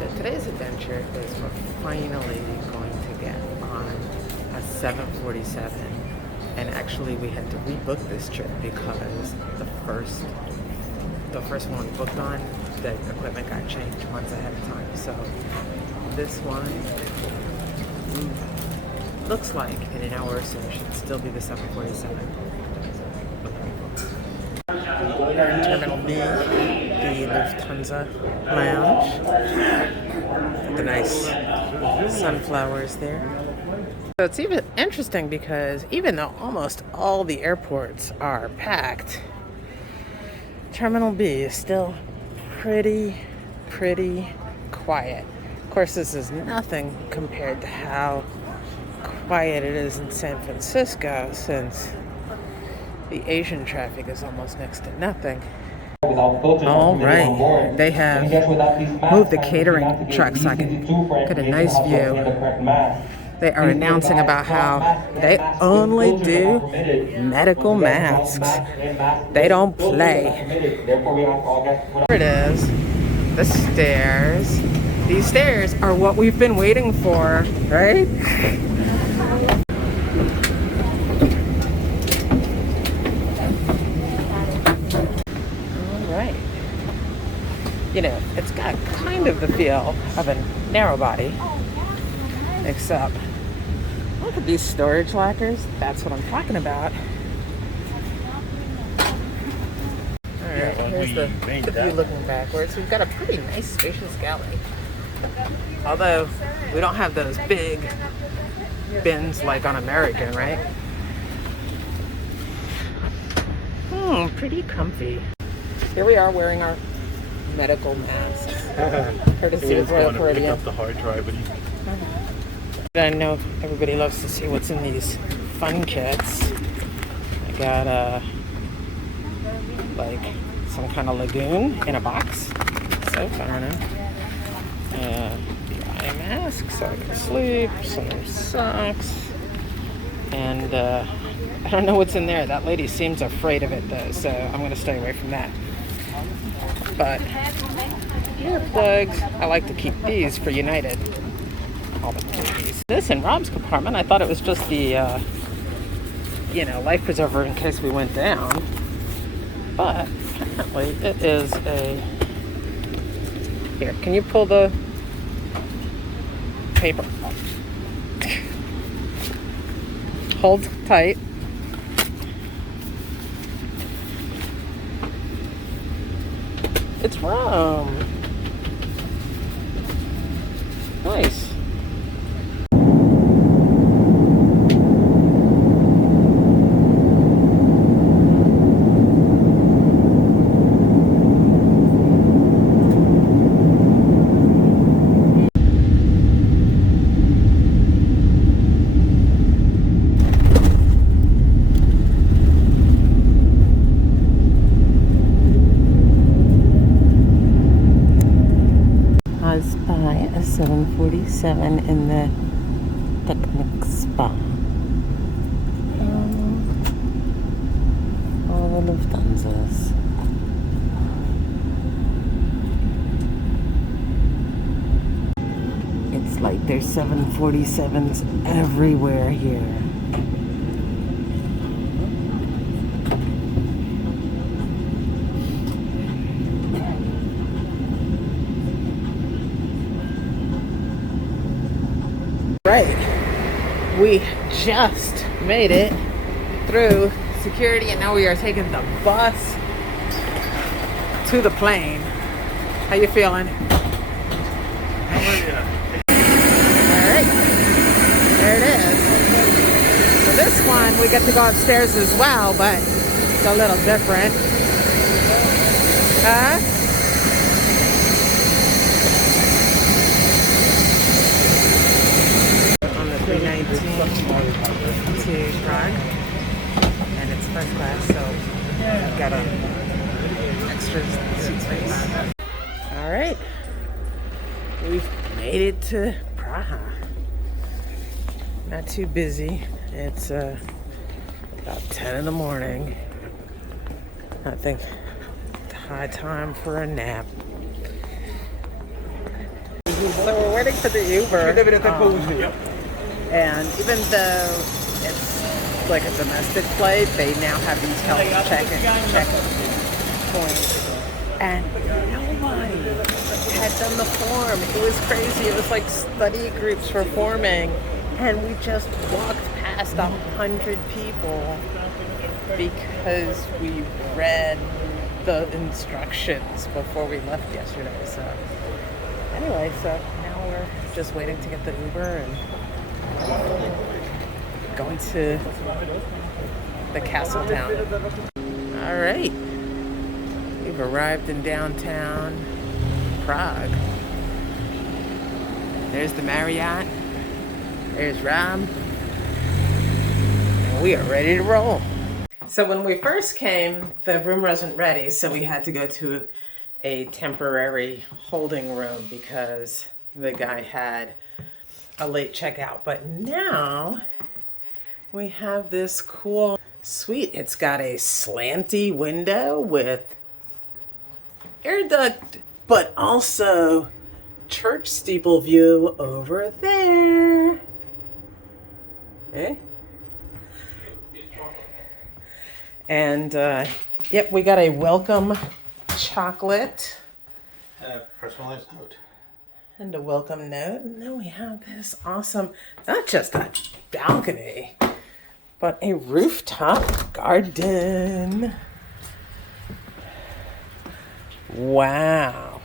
So today's adventure is we're finally going to get on a 747. And actually we had to rebook this trip because the first one we booked on, the equipment got changed months ahead of time. So this one looks like in an hour or so should still be the 747. Terminal B, the Lufthansa lounge. The nice sunflowers there. So it's even interesting because even though almost all the airports are packed, Terminal B is still pretty quiet. Of course, this is nothing compared to how quiet it is in San Francisco, since the Asian traffic is almost next to nothing. All right, they have moved the catering truck so I can get a nice view. They are announcing about how they only do medical masks. They don't play. Here it is, the stairs. These stairs are what we've been waiting for, right? You know, it's got kind of the feel of a narrow body, except look at these storage lockers. That's what I'm talking about. Alright, here's the view looking backwards. We've got a pretty nice spacious galley. Although, we don't have those big bins like on American, right? Pretty comfy. Here we are wearing our medical masks. Courtesy of Royal Caribbean. Up the hard drive. I know everybody loves to see what's in these fun kits. I got like some kind of lagoon in a box. So fun. The eye mask so I can sleep. Some socks. And I don't know what's in there. That lady seems afraid of it though, so I'm going to stay away from that. But earplugs, I like to keep these for United. All the babies. This in Rob's compartment, I thought it was just the, life preserver in case we went down. But apparently it is a. Here, can you pull the paper? Hold tight. It's rum. Nice. By a 747 in the picnic spa. All the Lufthansas. It's like there's 747s everywhere here. Right, we just made it through security and now we are taking the bus to the plane. How you feeling? How are you? Alright, there it is. So this one we get to go upstairs as well, but it's a little different. To Prague, and it's first class, so I've got a extra seat space. All right, we've made it to Prague. Not too busy. It's about 10 in the morning. I think it's high time for a nap. So we're waiting for the Uber. And even though it's like a domestic flight, they now have these health checkpoints. And nobody had done the form. It was crazy. It was like study groups were forming. And we just walked past 100 people because we read the instructions before we left yesterday. So anyway, so now we're just waiting to get the Uber and going to the castle town. All right, we've arrived in downtown Prague. There's the Marriott. There's Rob. And we are ready to roll. So when we first came, the room wasn't ready, so we had to go to a temporary holding room because the guy had a late checkout. But now we have this cool suite. It's got a slanty window with air duct, but also church steeple view over there. Eh? And yep, we got a welcome chocolate. Personalized note. And a welcome note. And then we have this awesome, not just a balcony, but a rooftop garden. Wow.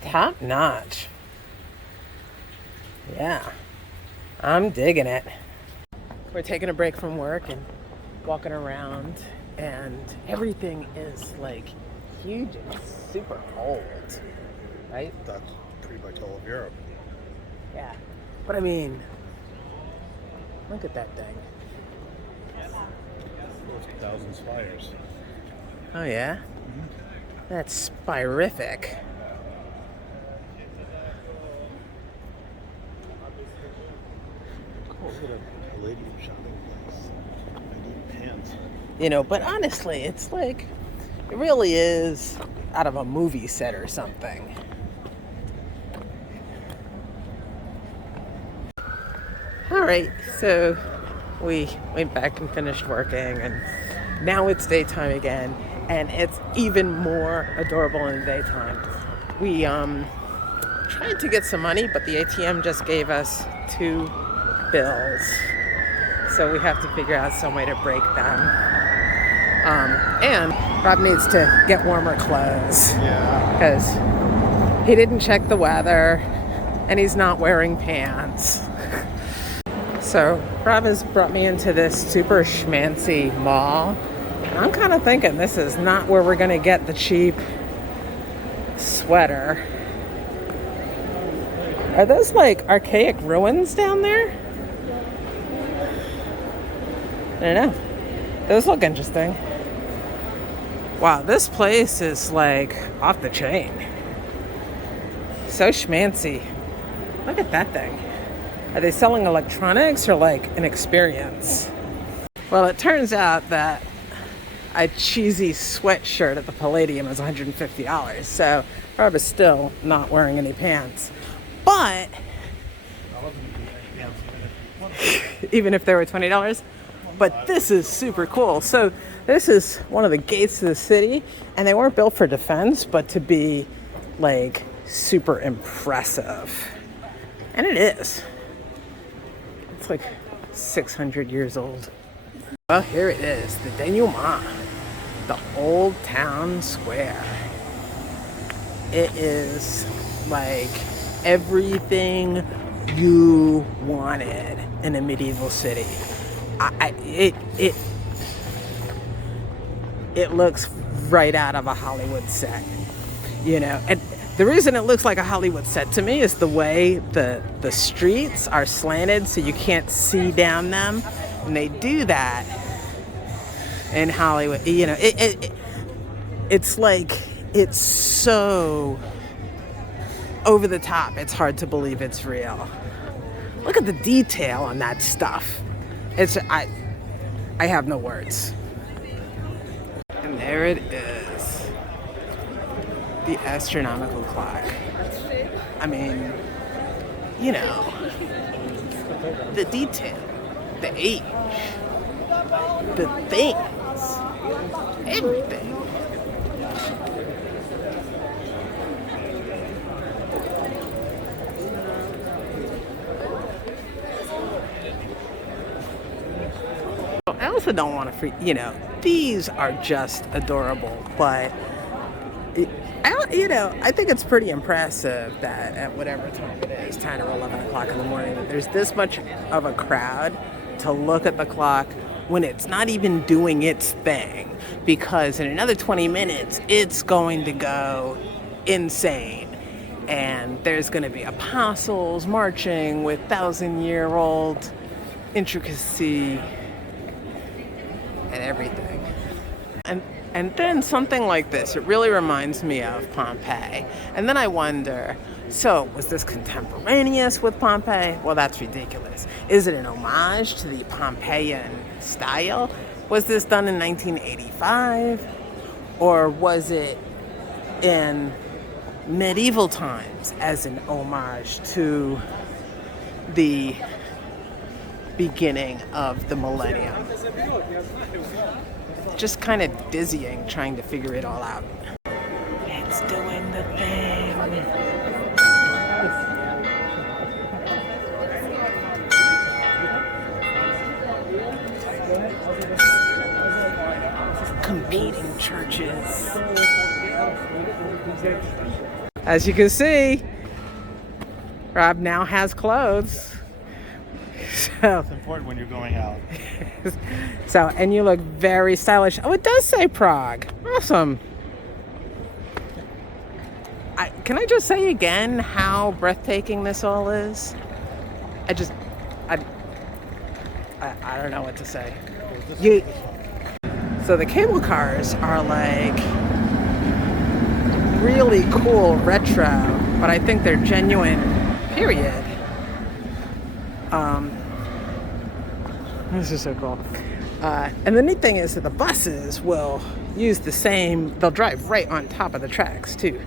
Top notch. Yeah, I'm digging it. We're taking a break from work and walking around, and everything is like huge and super old, right? That's pretty much all of Europe. Yeah, but I mean, look at that thing. 1,000 spires. Oh yeah? Mm-hmm. That's spirific. Cool, look at a palladium shopping place. I need pants. You know, but honestly, it's like, it really is out of a movie set or something. All right, so we went back and finished working, and now it's daytime again, and it's even more adorable in the daytime. We tried to get some money, but the ATM just gave us 2 bills, so we have to figure out some way to break them. And Rob needs to get warmer clothes. Yeah. Because he didn't check the weather, and he's not wearing pants. So Rob has brought me into this super schmancy mall. And I'm kind of thinking this is not where we're going to get the cheap sweater. Are those like archaic ruins down there? I don't know. Those look interesting. Wow, this place is like off the chain. So schmancy. Look at that thing. Are they selling electronics or like an experience? Well, it turns out that a cheesy sweatshirt at the Palladium is $150. So Rob is still not wearing any pants. But even if they were $20, but this is super cool. So this is one of the gates of the city, and they weren't built for defense, but to be like super impressive. And it is. It's like 600 years old. Well, here it is, the denouement, the old town square. It is like everything you wanted in a medieval city. It looks right out of a Hollywood set, you know. And the reason it looks like a Hollywood set to me is the way the streets are slanted so you can't see down them. And they do that in Hollywood. You know, it's like, it's so over the top, it's hard to believe it's real. Look at the detail on that stuff. I have no words. And there it is. the astronomical clock. I mean, you know, the detail, the age, the things, everything. I also don't want to, you know, these are just adorable, but I think it's pretty impressive that at whatever time it is, 10 or 11 o'clock in the morning, that there's this much of a crowd to look at the clock when it's not even doing its thing, because in another 20 minutes, it's going to go insane. And there's going to be apostles marching with 1,000-year-old intricacy and everything. And then something like this, it really reminds me of Pompeii. And then I wonder, so was this contemporaneous with Pompeii? Well, that's ridiculous. Is it an homage to the Pompeian style? Was this done in 1985? Or was it in medieval times as an homage to the beginning of the millennium? Just kind of dizzying trying to figure it all out. It's doing the thing. Competing churches. As you can see, Rob now has clothes. So It's important when you're going out. So, and you look very stylish. Oh, it does say Prague. Awesome. Can I just say again how breathtaking this all is? I don't know what to say. So the cable cars are like really cool retro, but I think they're genuine, period. This is so cool. And the neat thing is that the buses will use the same, they'll drive right on top of the tracks too.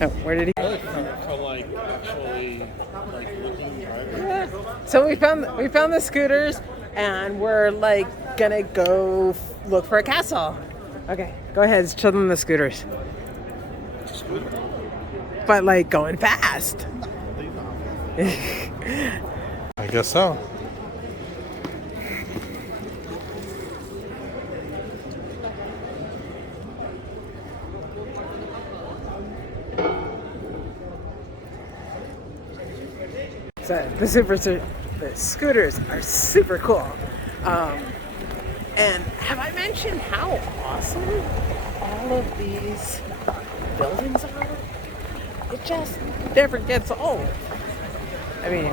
Oh, where did he go? For like actually like looking drivers. Yeah. So we found the scooters and we're like gonna go look for a castle. Okay, go ahead, show them the scooters. But like going fast. I guess so. So the scooters are super cool. And have I mentioned how awesome all of these buildings are? It just never gets old. I mean,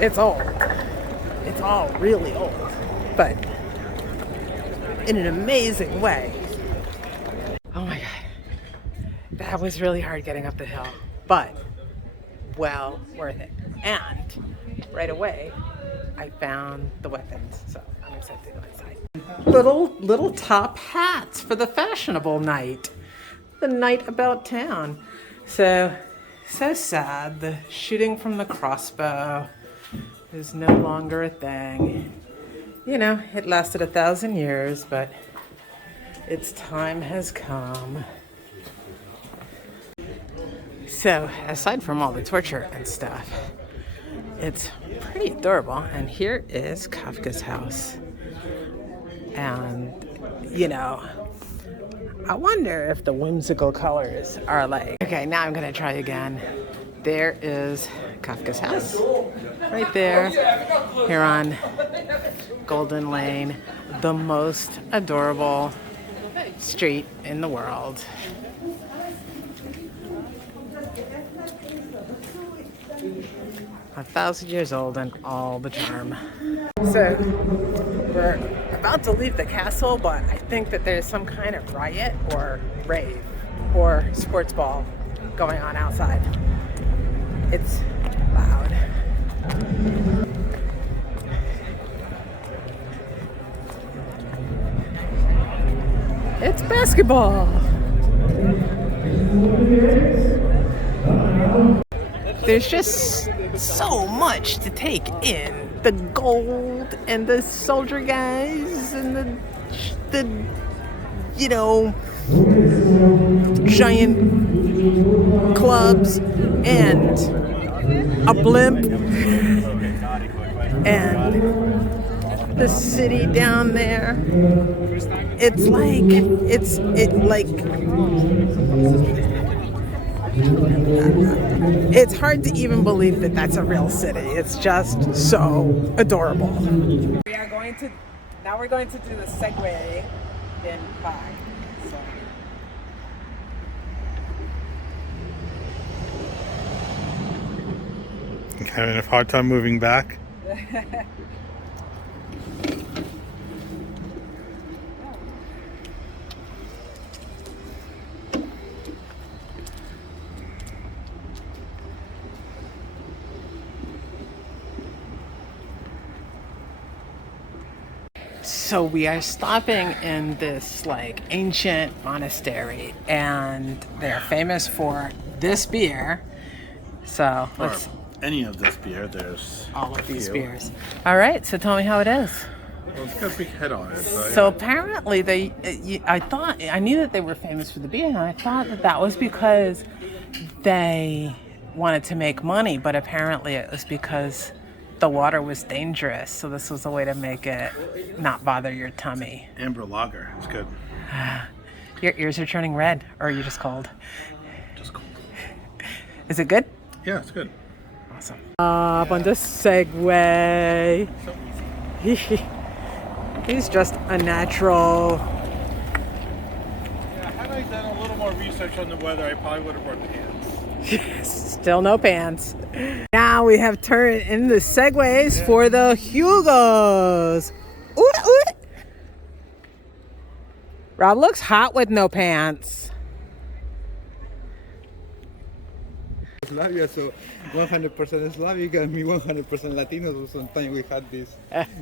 it's old. It's all really old, but in an amazing way. Oh my God. That was really hard getting up the hill, but well worth it. And right away, I found the weapons, so I'm excited to go inside. Little top hats for the fashionable night. The night about town. So sad. The shooting from the crossbow is no longer a thing. You know, it lasted 1,000 years, but its time has come. So, aside from all the torture and stuff, it's pretty adorable. And here is Kafka's house. And, you know, I wonder if the whimsical colors are like... Okay, now I'm gonna try again. There is Kafka's house, right there, here on Golden Lane, the most adorable street in the world. A 1,000 years old and all the charm. So, we're about to leave the castle, but I think that there's some kind of riot or rave or sports ball going on outside. It's loud. It's basketball. there's just so much to take in. The gold and the soldier guys and the you know, giant clubs and a blimp and the city down there. It's like it's hard to even believe that that's a real city. It's just so adorable. We are going to now we're going to do the Segway in Prague. So. I'm having a hard time moving back. So we are stopping in this like ancient monastery, and they're famous for this beer. So let's Any of this beer, there's all of these beers. All right, so tell me how it is. Well, it's got a big head on it. So apparently I knew that they were famous for the beer, and I thought that was because they wanted to make money, but apparently it was because the water was dangerous. So this was a way to make it not bother your tummy. Amber lager. It's good. Your ears are turning red, or are you just cold? Just cold. Is it good? Yeah, it's good. Awesome. Up on the Segway. He's just a natural. Yeah, had I done a little more research on the weather, I probably would have brought pants. Still no pants. Now we have turned in the Segways for the Hugos. Ooh, ooh. Rob looks hot with no pants. Slavia, so 100% Slavic and me 100% Latino, so sometimes we had this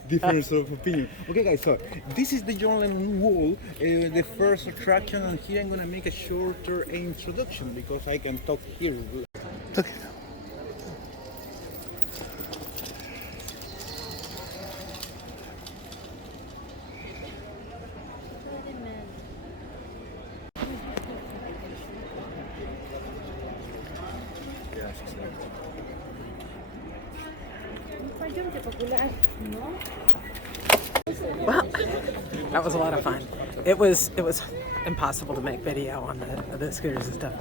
difference of opinion. Okay guys, so this is the Jordan Wall, the first attraction, and here I'm gonna make a shorter introduction because I can talk here. Okay. Well, that was a lot of fun. It was impossible to make video on the scooters and stuff.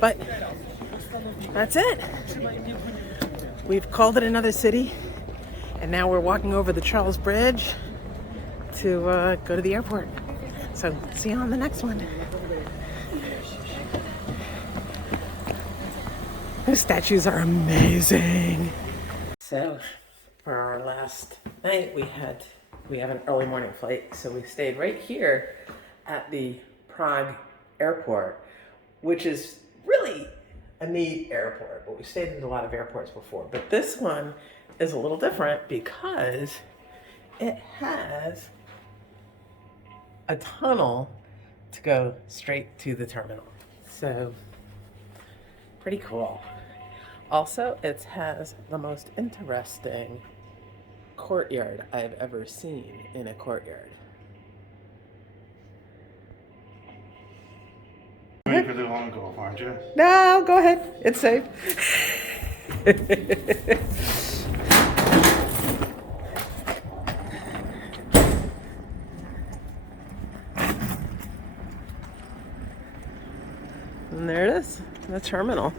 But that's it. We've called it another city, and now we're walking over the Charles Bridge to go to the airport. So see you on the next one. Those statues are amazing. So for our last night, we have an early morning flight, so we stayed right here at the Prague airport, which is really a neat airport, but we stayed in a lot of airports before. But this one is a little different because it has a tunnel to go straight to the terminal. So pretty cool. Also, it has the most interesting courtyard I've ever seen in a courtyard. Wait for the long golf, aren't you? No, go ahead. It's safe. And there it is, the terminal.